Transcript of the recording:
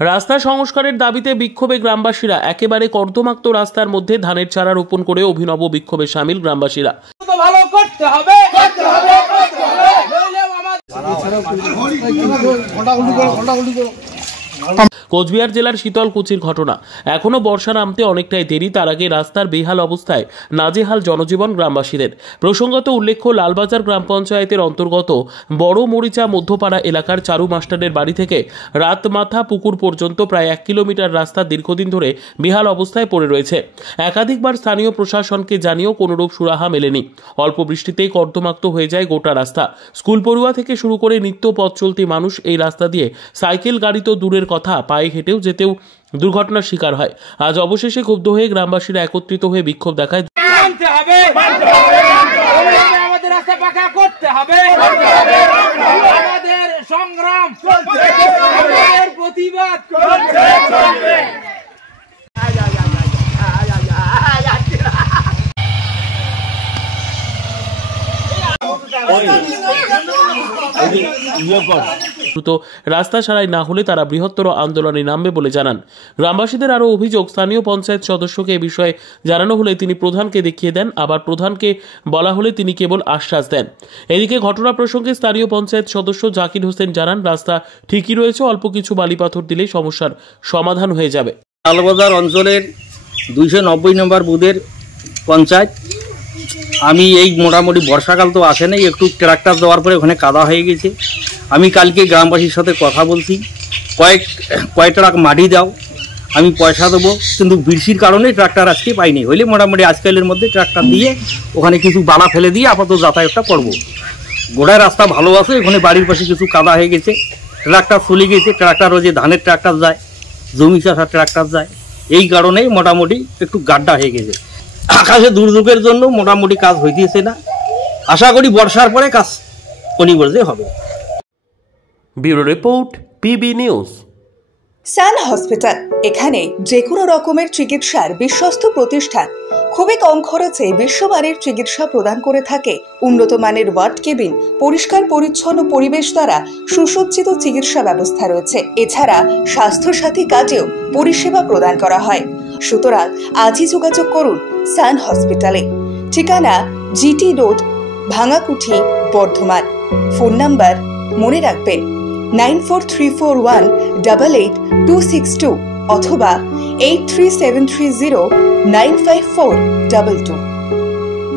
রাস্তা সংস্কারের দাবিতে বিক্ষোভে গ্রামবাসীরা। একেবারে কর্দমাক্ত রাস্তার মধ্যে ধানের চারা রোপণ করে অভিনব বিক্ষোভে সামিল গ্রামবাসীরা। কোচবিহার জেলার শীতলকুচির ঘটনা। এখনো বর্ষা নামতে অনেকটাই দেরি, তার আগে রাস্তার বেহাল অবস্থায় নাজেহাল জনজীবন গ্রামবাসীদের। প্রসঙ্গত উল্লেখ্য, লালবাজার গ্রাম পঞ্চায়েতের অন্তর্গত বড় মরিচা মধ্যপাড়া এলাকার চারু মাস্টারের বাড়ি থেকে রাতমাথা পুকুর পর্যন্ত প্রায় 1 কিলোমিটার রাস্তা দীর্ঘদিন ধরে বেহাল অবস্থায় পড়ে রয়েছে। একাধিকবার স্থানীয় প্রশাসনকে জানিয়েও কোনোরূপ সুরাহা মেলেনি। অল্প বৃষ্টিতেই কর্দমাক্ত হয়ে যায় গোটা রাস্তা। স্কুল পড়ুয়া থেকে শুরু করে নিত্য পথ চলতি মানুষ এই রাস্তা দিয়ে সাইকেল গাড়ি তো দূরের কথা, পায়ে হেঁটেও যেতেও দুর্ঘটনার শিকার হয়। আজ অবশেষে ক্ষুব্ধ হয়ে গ্রামবাসীরা একত্রিত হয়ে বিক্ষোভ দেখায়। আমাদের রাস্তা পাকা করতে হবে, আমাদের সংগ্রাম চলছে, আমাদের প্রতিবাদ চলছে। রাস্তা সারাই না হলে তারা বৃহত্তর আন্দোলনে নামবে বলে জানান। গ্রামবাসীদের আরও অভিযোগ, স্থানীয় পঞ্চায়েত সদস্যকে এ বিষয়ে জানানো হলে তিনি প্রধানকে দেখিয়ে দেন, আবার প্রধানকে বলা হলে তিনি কেবল আশ্বাস দেন। এদিকে ঘটনা প্রসঙ্গে স্থানীয় পঞ্চায়েত সদস্য জাকির হোসেন জানান, রাস্তা ঠিকই রয়েছে, অল্প কিছু বালিপাথর দিলেই সমস্যার সমাধান হয়ে যাবে। লালবাজার অঞ্চলের 290 নম্বর বুথের পঞ্চায়েত। আমি এই মোটামুটি বর্ষাকাল তো আসে নাই, একটু ট্রাক্টর দেওয়ার পরে ওখানে কাদা হয়ে গেছে। আমি কালকে গ্রামবাসীর সাথে কথা বলছি, কয়েক ট্রাক মাটি দাও, আমি পয়সা দেবো, কিন্তু বৃষ্টির কারণে ট্রাক্টর আজকে পাইনি। হইলে মোটামুটি আজকালের মধ্যে ট্রাক্টর দিয়ে ওখানে কিছু বালা ফেলে দিয়ে আপাতত যাতায়াতটা করবো। গোড়ায় রাস্তা ভালো আছে, ওখানে বাড়ির পাশে কিছু কাদা হয়ে গেছে, ট্রাক্টর চলে গেছে। ট্রাক্টরও যে ধানের ট্রাক্টর যায়, জমি চাষার ট্রাক্টর যায়, এই কারণেই মোটামুটি একটু গাড্ডা হয়ে গেছে। আকাশে দুর্যোগের জন্য মোটামুটি কাজ হইতেছে না। আশা করি বর্ষার পরে কাজ অনিবার্য হবে। Bureau report, PB news. Sun hospital, এখানে যে কোনো রকমের চিকিৎসার বিশ্বস্ত প্রতিষ্ঠান। খুবই কম খরচে বিশ্বমানের চিকিৎসা প্রদান করে থাকে। উন্নত মানের ওয়ার্ড কেবিন, পরিষ্কার পরিচ্ছন্ন পরিবেশ দ্বারা সুসজ্জিত চিকিৎসা ব্যবস্থা রয়েছে। এছাড়া স্বাস্থ্যসাথী কাজেও পরিষেবা প্রদান করা হয়। সুতরাং আজই যোগাযোগ করুন সান হসপিটালে। ঠিকানা GT road, Bhangakuthi, Bardhaman. Phone number মনে রাখবেন 9434188262 অথবা 83730954222।